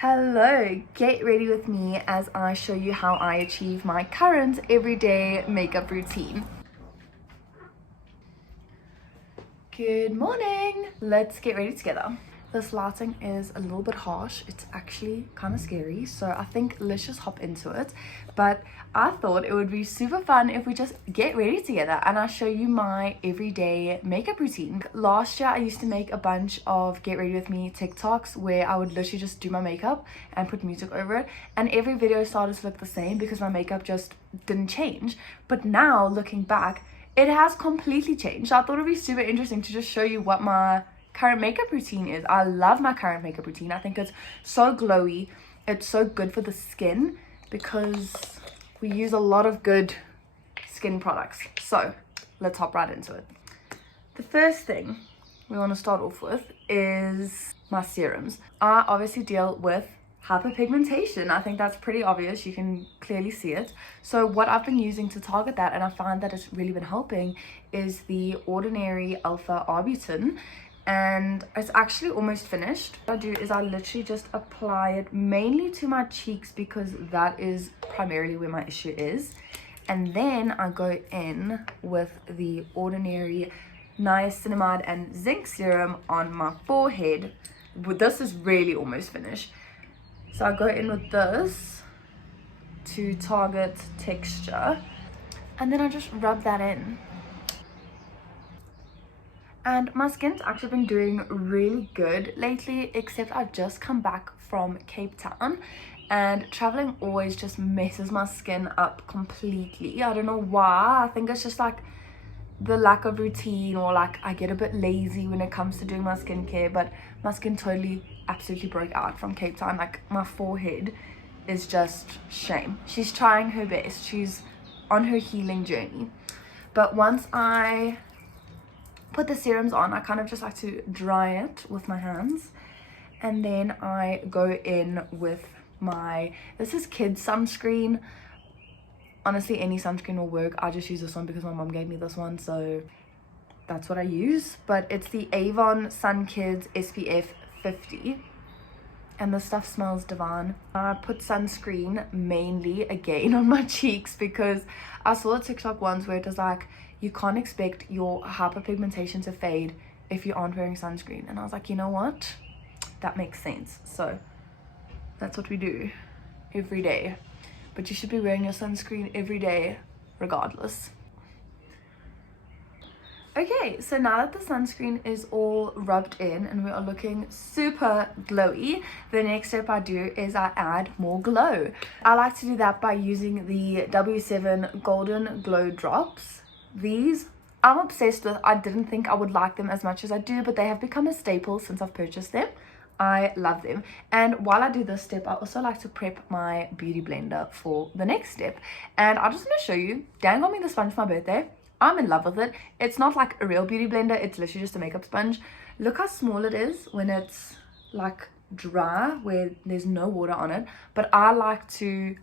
Hello, get ready with me as I show you how I achieve my current everyday makeup routine. Good morning! Let's get ready together. This lighting is a little bit harsh. It's actually kind of scary, so I think let's just hop into it. But I thought it would be super fun if we just get ready together and I show you my everyday makeup routine. Last year I used to make a bunch of get ready with me TikToks where I would literally just do my makeup and put music over it, and every video started to look the same because my makeup just didn't change. But now looking back, it has completely changed. I thought it'd be super interesting to just show you what my current makeup routine is. I love my current makeup routine. I think it's so glowy. It's so good for the skin because we use a lot of good skin products. So let's hop right into it. The first thing we want to start off with is my serums. I obviously deal with hyperpigmentation. I think that's pretty obvious. You can clearly see it. So what I've been using to target that, and I find that it's really been helping, is the Ordinary Alpha Arbutin, and it's actually almost finished. What I do is I literally just apply it mainly to my cheeks because that is primarily where my issue is, and then I go in with the Ordinary Niacinamide and Zinc serum on my forehead. This is really almost finished. So I go in with this to target texture, and then I just rub that in. And my skin's actually been doing really good lately, except I've just come back from Cape Town and traveling always just messes my skin up completely. I don't know why. I think it's just like the lack of routine, or like I get a bit lazy when it comes to doing my skincare, but my skin totally absolutely broke out from Cape Town. Like my forehead is just shame. She's trying her best. She's on her healing journey. But once I put the serums on, I kind of just like to dry it with my hands, and then I go in with this is kids sunscreen. Honestly, any sunscreen will work. I just use this one because my mom gave me this one, so that's what I use. But it's the Avon Sun Kids SPF 50, and the stuff smells divine. I put sunscreen mainly again on my cheeks because I saw a TikTok once where it was like, you can't expect your hyperpigmentation to fade if you aren't wearing sunscreen, and I was like, you know what, that makes sense. So that's what we do every day. But you should be wearing your sunscreen every day regardless. Okay, so now that the sunscreen is all rubbed in and we are looking super glowy, the next step I do is I add more glow. I like to do that by using the W7 Golden Glow Drops. These I'm obsessed with. I didn't think I would like them as much as I do, but they have become a staple since I've purchased them. I love them. And while I do this step, I also like to prep my beauty blender for the next step. And I just want to show you, Dan got me the sponge for my birthday. I'm in love with it. It's not like a real beauty blender, it's literally just a makeup sponge. Look how small it is when it's like dry, where there's no water on it. But I like to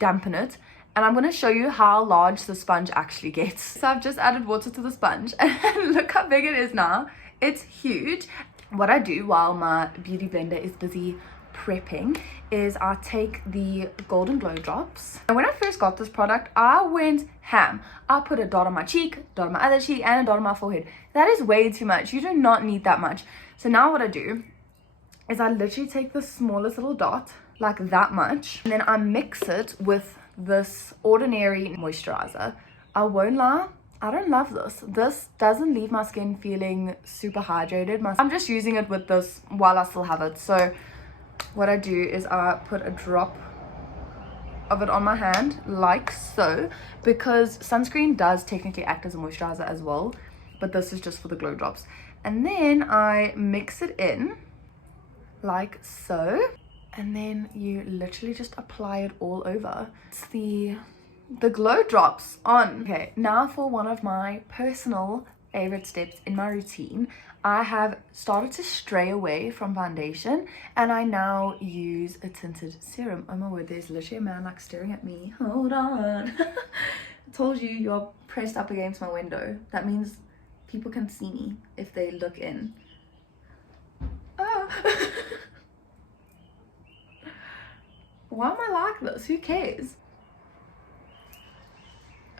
dampen it, and I'm going to show you how large the sponge actually gets. So I've just added water to the sponge, and look how big it is now. It's huge. What I do while my beauty blender is busy prepping is I take the Golden Glow Drops, and when I first got this product I went ham. I put a dot on my cheek, dot on my other cheek, and a dot on my forehead. That is way too much. You do not need that much. So now what I do is I literally take the smallest little dot, like that much, and then I mix it with this Ordinary moisturizer. I won't lie, I don't love this. This doesn't leave my skin feeling super hydrated. I'm just using it with this while I still have it. So what I do is I put a drop of it on my hand like so, because sunscreen does technically act as a moisturizer as well, but this is just for the glow drops. And then I mix it in like so, and then you literally just apply it all over. It's the glow drops on. Okay, now for one of my personal favorite steps in my routine. I have started to stray away from foundation, and I now use a tinted serum. Oh my word, there's literally a man like staring at me. Hold on. I told you, you're pressed up against my window. That means people can see me if they look in. Ah. Why am I like this? Who cares?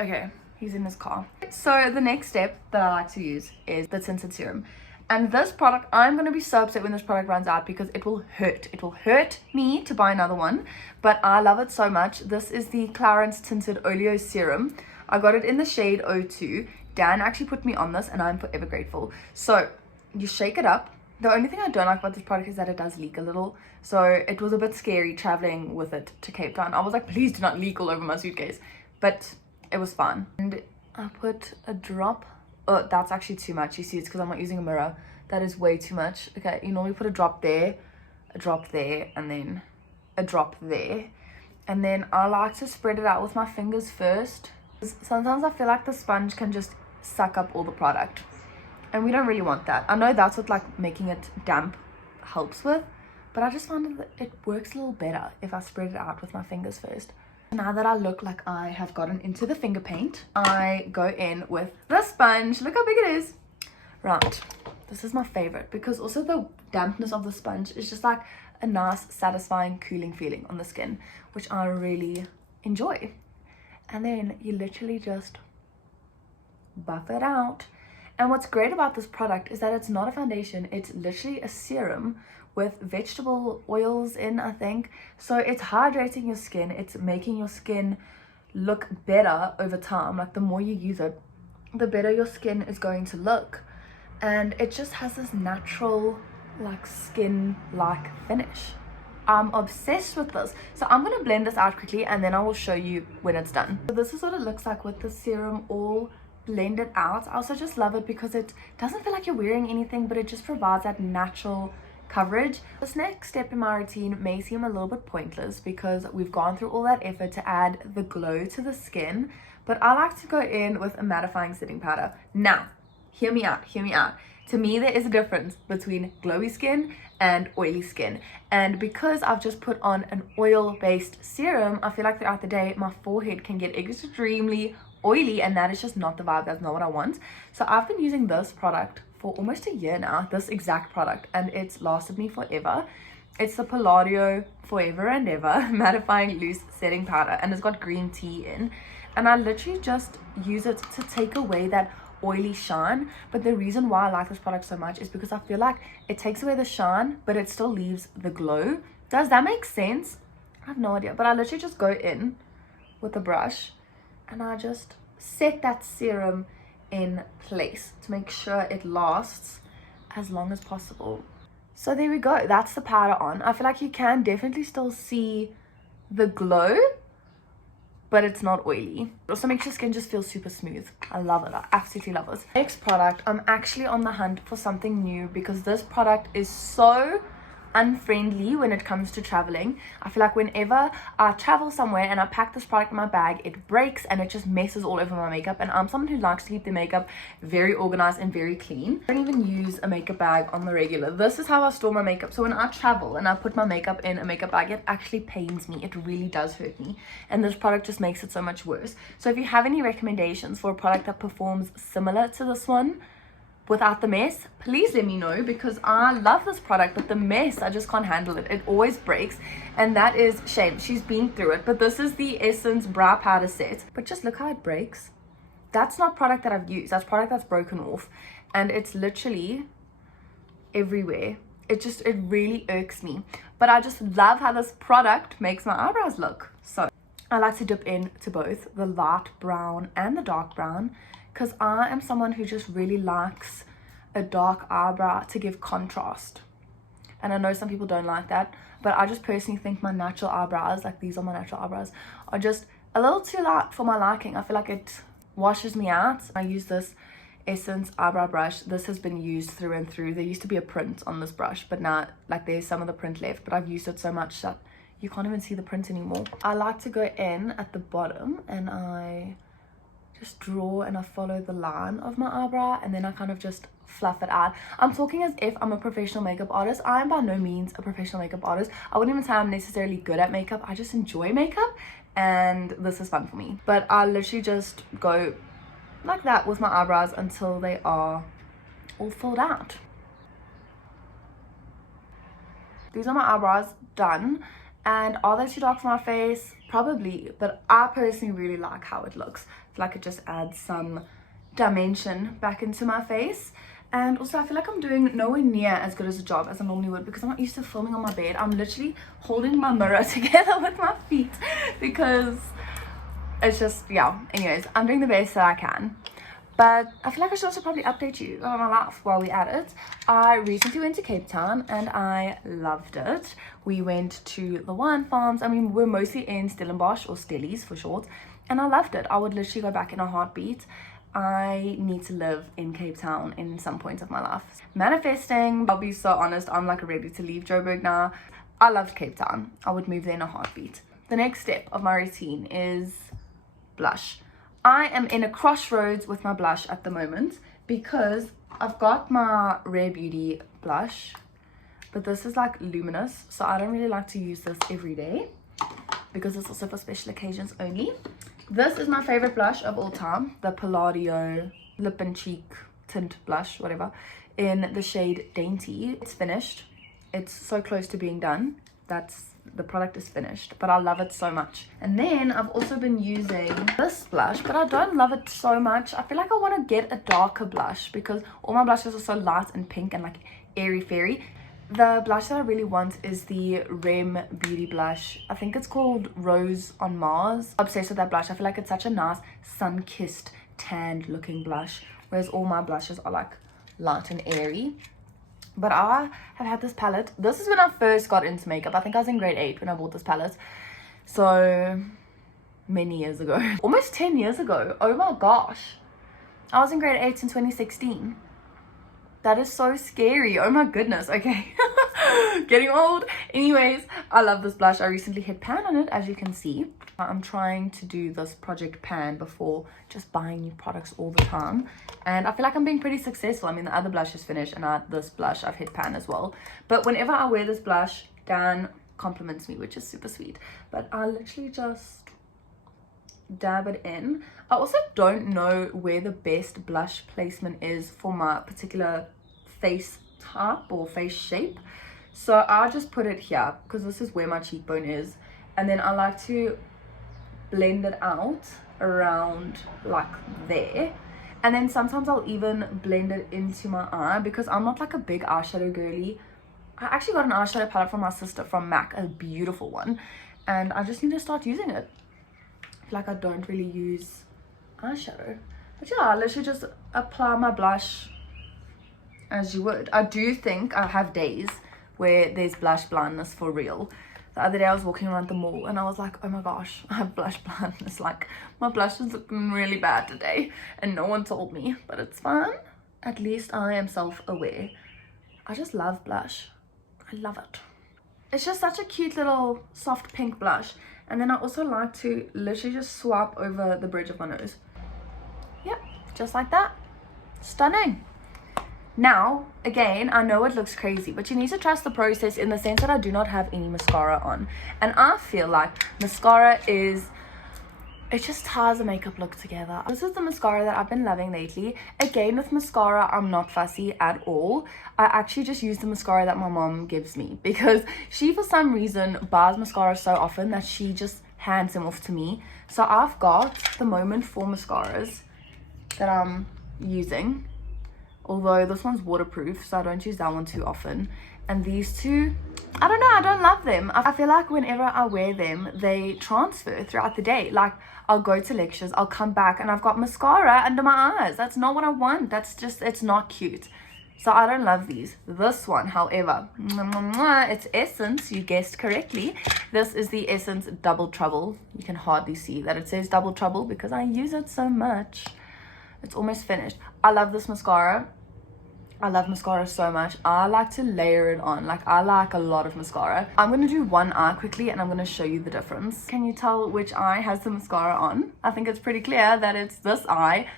Okay, he's in his car. So the next step that I like to use is the tinted serum. And this product, I'm going to be so upset when this product runs out because it will hurt. It will hurt me to buy another one, but I love it so much. This is the Clarins Tinted Oleo Serum. I got it in the shade 02. Dan actually put me on this and I'm forever grateful. So you shake it up. The only thing I don't like about this product is that it does leak a little. So it was a bit scary traveling with it to Cape Town. I was like, please do not leak all over my suitcase. But it was fun. And I put a drop. Oh, that's actually too much. You see, it's because I'm not using a mirror. That is way too much. Okay, you normally put a drop there, and then a drop there. And then I like to spread it out with my fingers first. Sometimes I feel like the sponge can just suck up all the product. And we don't really want that. I know that's what like making it damp helps with. But I just find that it works a little better if I spread it out with my fingers first. Now that I look like I have gotten into the finger paint, I go in with the sponge. Look how big it is. Right, this is my favorite because also the dampness of the sponge is just like a nice, satisfying, cooling feeling on the skin, which I really enjoy. And then you literally just buff it out. And what's great about this product is that it's not a foundation, it's literally a serum with vegetable oils in, I think. So it's hydrating your skin, it's making your skin look better over time. Like the more you use it, the better your skin is going to look. And it just has this natural like skin like finish. I'm obsessed with this. So I'm going to blend this out quickly and then I will show you when it's done. So this is what it looks like with the serum all blended out. I also just love it because it doesn't feel like you're wearing anything, but it just provides that natural coverage. This next step in my routine may seem a little bit pointless because we've gone through all that effort to add the glow to the skin, but I like to go in with a mattifying setting powder. Now, hear me out. To me, there is a difference between glowy skin and oily skin. And because I've just put on an oil-based serum, I feel like throughout the day, my forehead can get extremely oily, and that is just not the vibe. That's not what I want. So I've been using this product for almost a year now, this exact product, and it's lasted me forever. It's the Palladio Forever and Ever mattifying loose setting powder, and it's got green tea in. And I literally just use it to take away that oily shine. But the reason why I like this product so much is because I feel like it takes away the shine, but it still leaves the glow. Does that make sense? I have no idea, but I literally just go in with a brush and I just set that serum in place to make sure it lasts as long as possible. So there we go, that's the powder on. I feel like you can definitely still see the glow, but it's not oily. It also makes your skin just feel super smooth. I love it. I absolutely love it. Next product, I'm actually on the hunt for something new because this product is so unfriendly when it comes to traveling. I feel like whenever I travel somewhere and I pack this product in my bag, it breaks and it just messes all over my makeup. And I'm someone who likes to keep their makeup very organized and very clean. I don't even use a makeup bag on the regular. This is how I store my makeup. So when I travel and I put my makeup in a makeup bag, it actually pains me. It really does hurt me. And this product just makes it so much worse. So if you have any recommendations for a product that performs similar to this one without the mess, please let me know, because I love this product, but the mess, I just can't handle it. It always breaks, and that is shame. She's been through it. But this is the Essence Brow Powder Set. But just look how it breaks. That's not product that I've used. That's product that's broken off, and it's literally everywhere. It really irks me. But I just love how this product makes my eyebrows look. So I like to dip into both the light brown and the dark brown, because I am someone who just really likes a dark eyebrow to give contrast. And I know some people don't like that, but I just personally think my natural eyebrows, like these are my natural eyebrows, are just a little too light for my liking. I feel like it washes me out. I use this Essence eyebrow brush. This has been used through and through. There used to be a print on this brush, but now like there's some of the print left, but I've used it so much that you can't even see the print anymore. I like to go in at the bottom and I just draw and I follow the line of my eyebrow, and then I kind of just fluff it out. I'm talking as if I'm a professional makeup artist. I am by no means a professional makeup artist. I wouldn't even say I'm necessarily good at makeup. I just enjoy makeup, and this is fun for me. But I literally just go like that with my eyebrows until they are all filled out. These are my eyebrows done, And are they too dark for my face? Probably, but I personally really like how it looks. I feel like it just adds some dimension back into my face. And also I feel like I'm doing nowhere near as good as a job as I normally would, because I'm not used to filming on my bed. I'm literally holding my mirror together with my feet because it's just, yeah. Anyways, I'm doing the best that I can. But I feel like I should also probably update you on my life while we're at it. I recently went to Cape Town and I loved it. We went to the wine farms. I mean, we're mostly in Stellenbosch, or Stellies for short, and I loved it. I would literally go back in a heartbeat. I need to live in Cape Town in some point of my life. Manifesting, I'll be so honest, I'm like ready to leave Joburg now. I loved Cape Town. I would move there in a heartbeat. The next step of my routine is blush. I am in a crossroads with my blush at the moment because I've got my Rare Beauty blush, but this is like luminous, so I don't really like to use this every day because it's also for special occasions only. This is my favorite blush of all time, the Palladio lip and cheek tint blush, whatever, in the shade Dainty. It's finished. It's so close to being done. The product is finished, but I love it so much. And then I've also been using this blush, but I don't love it so much. I feel like I want to get a darker blush because all my blushes are so light and pink and like airy fairy. The blush that I really want is the Rem Beauty blush. I think it's called Rose on Mars. I'm obsessed with that blush. I feel like it's such a nice sun-kissed tanned looking blush, whereas all my blushes are like light and airy. But I have had this palette. This is when I first got into makeup. I think I was in grade 8 when I bought this palette. So many years ago. Almost 10 years ago. Oh my gosh. I was in grade 8 in 2016. That is so scary. Oh my goodness. Okay. Getting old. Anyways, I love this blush. I recently hit pan on it, as you can see. I'm trying to do this project pan before just buying new products all the time, and I feel like I'm being pretty successful. I mean, the other blush is finished, and this blush I've hit pan as well. But whenever I wear this blush, Dan compliments me, which is super sweet. But I literally just dab it in. I also don't know where the best blush placement is for my particular face type or face shape, so I just put it here because this is where my cheekbone is, and then I like to blend it out around like there, and then sometimes I'll even blend it into my eye because I'm not like a big eyeshadow girly. I actually got an eyeshadow palette from my sister from MAC, a beautiful one, and I just need to start using it. Like I don't really use eyeshadow, but yeah, I literally just apply my blush as you would. I do think I have days where there's blush blindness for real. The other day I was walking around the mall and I was like, oh my gosh, I have blush blindness. Like my blush is looking really bad today and no one told me, but it's fine. At least I am self-aware. I just love blush. I love it. It's just such a cute little soft pink blush. And then I also like to literally just swap over the bridge of my nose. Yep, just like that. Stunning. Now, again, I know it looks crazy, but you need to trust the process in the sense that I do not have any mascara on. And I feel like mascara it just ties the makeup look together. This is the mascara that I've been loving lately. Again, with mascara, I'm not fussy at all. I actually just use the mascara that my mom gives me because she, for some reason, buys mascara so often that she just hands them off to me. So I've got the Moment 4 mascaras that I'm using. Although this one's waterproof, so I don't use that one too often. And these two, I don't know, I don't love them. I feel like whenever I wear them, they transfer throughout the day. Like, I'll go to lectures, I'll come back, and I've got mascara under my eyes. That's not what I want. That's just, it's not cute. So I don't love these. This one, however, it's Essence, you guessed correctly. This is the Essence Double Trouble. You can hardly see that it says Double Trouble because I use it so much. It's almost finished. I love this mascara. I love mascara so much. I like to layer it on. Like, I like a lot of mascara. I'm going to do one eye quickly and I'm going to show you the difference. Can you tell which eye has the mascara on? I think it's pretty clear that it's this eye.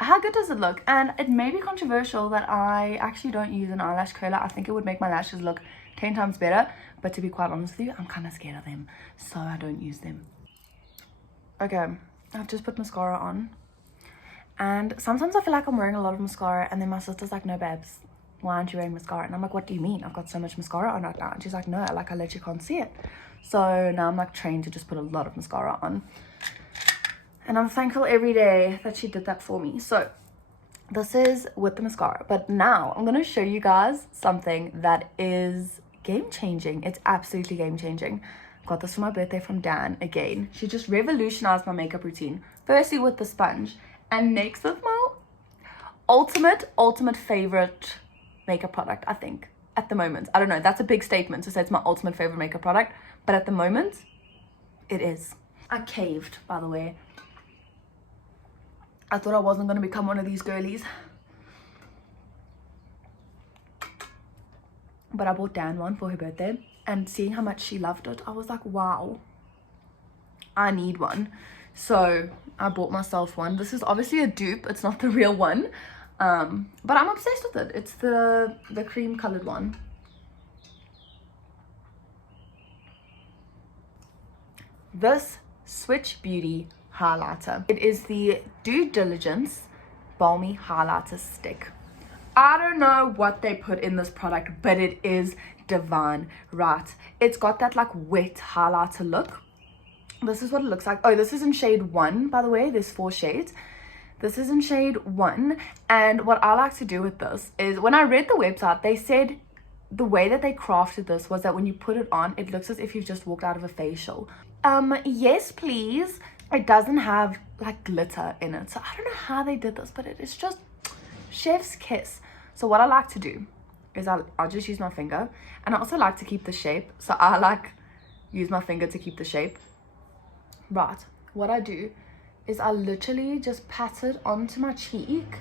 How good does it look? And it may be controversial that I actually don't use an eyelash curler. I think it would make my lashes look 10 times better. But to be quite honest with you, I'm kind of scared of them, so I don't use them. Okay, I've just put mascara on. And sometimes I feel like I'm wearing a lot of mascara, and then my sister's like, no babes, why aren't you wearing mascara? And I'm like, what do you mean? I've got so much mascara on right now. And she's like, no, like I literally can't see it. So now I'm like trained to just put a lot of mascara on. And I'm thankful every day that she did that for me. So this is with the mascara. But now I'm going to show you guys something that is game changing. It's absolutely game changing. Got this for my birthday from Dan again. She just revolutionized my makeup routine. Firstly with the sponge, and next with my ultimate favorite makeup product, I think, at the moment. I don't know, that's a big statement to say it's my ultimate favorite makeup product, but at the moment it is. I caved, by the way. I thought I wasn't going to become one of these girlies, but I bought Dan one for her birthday, and seeing how much she loved it, I was like, wow, I need one. So I bought myself one. This is obviously a dupe, it's not the real one, but I'm obsessed with it. It's the cream colored one. This Switch Beauty highlighter. It is the Due Diligence Balmy Highlighter Stick. I don't know what they put in this product, but it is divine, right? It's got that like wet highlighter look. This is what it looks like. Oh, this is in shade 1, by the way. There's 4 shades. This is in shade 1, and what I like to do with this is, when I read the website, they said the way that they crafted this was that when you put it on, it looks as if you've just walked out of a facial. Yes please. It doesn't have like glitter in it, so I don't know how they did this, but it is just chef's kiss. So what I like to do is I'll just use my finger, and I also like to keep the shape, so I like use my finger to keep the shape. Right, what I do is I literally just pat it onto my cheek,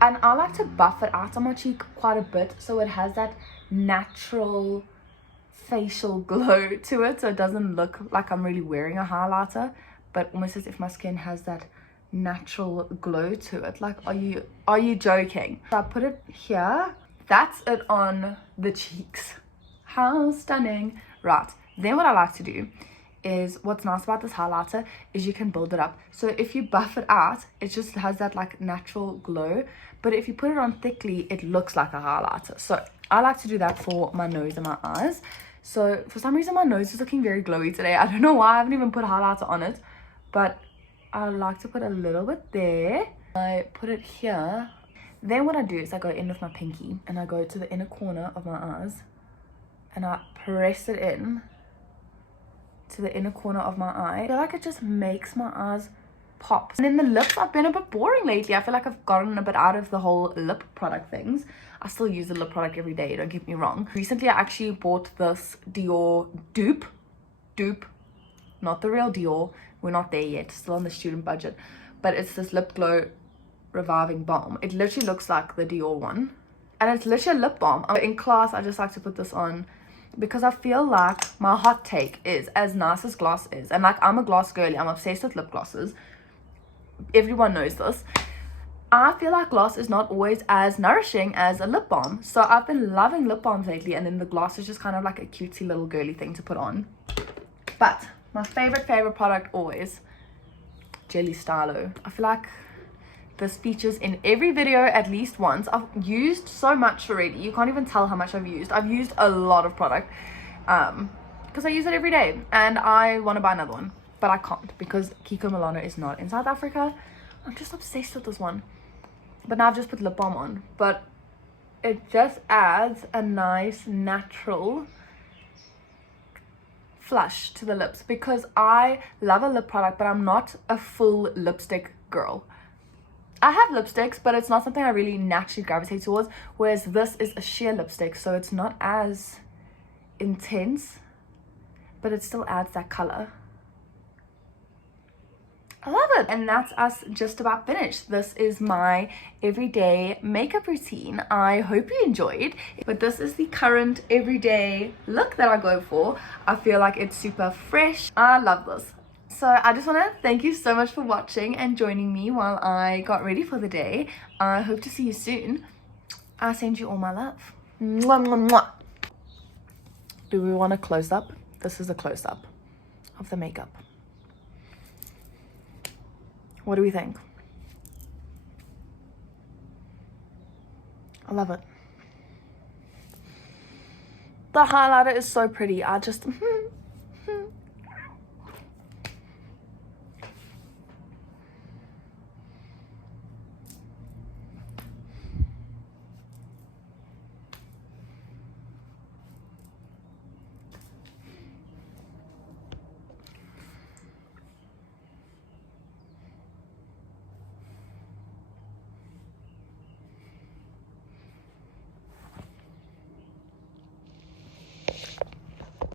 and I like to buff it out on my cheek quite a bit so it has that natural facial glow to it, so it doesn't look like I'm really wearing a highlighter, but almost as if my skin has that natural glow to it. Like, are you joking? So I put it here. That's it on the cheeks. How stunning. Right, then what I like to do is, what's nice about this highlighter is you can build it up. So if you buff it out, it just has that like natural glow, but if you put it on thickly, it looks like a highlighter. So I like to do that for my nose and my eyes. So for some reason my nose is looking very glowy today. I don't know why. I haven't even put highlighter on it, but I like to put a little bit there. I put it here. Then what I do is I go in with my pinky, and I go to the inner corner of my eyes, and I press it in to the inner corner of my eye. I feel like it just makes my eyes pop. And then the lips, I've been a bit boring lately. I feel like I've gotten a bit out of the whole lip product things. I still use the lip product every day, don't get me wrong. Recently I actually bought this Dior dupe, not the real Dior. We're not there yet, still on the student budget, but it's this lip glow reviving balm. It literally looks like the Dior one, and it's literally a lip balm. In class I just like to put this on because I feel like, my hot take is, as nice as gloss is, and like I'm a gloss girly, I'm obsessed with lip glosses, everyone knows this, I feel like gloss is not always as nourishing as a lip balm. So I've been loving lip balms lately, and then the gloss is just kind of like a cutesy little girly thing to put on. But my favorite product always, Jelly Stylo. I feel like this features in every video at least once. I've used so much already, you can't even tell how much I've used. I've used a lot of product because I use it every day, and I want to buy another one, but I can't because Kiko Milano is not in South Africa. I'm just obsessed with this one. But now I've just put lip balm on, but it just adds a nice natural flush to the lips, because I love a lip product, but I'm not a full lipstick girl. I have lipsticks, but it's not something I really naturally gravitate towards, whereas this is a sheer lipstick, so it's not as intense, but it still adds that color. I love it. And that's us just about finished. This is my everyday makeup routine. I hope you enjoyed, but this is the current everyday look that I go for. I feel like it's super fresh. I love this. So I just want to thank you so much for watching and joining me while I got ready for the day. I hope to see you soon. I send you all my love. Mwah, mwah, mwah. Do we want a close-up? This is a close-up of the makeup. What do we think? I love it. The highlighter is so pretty. I just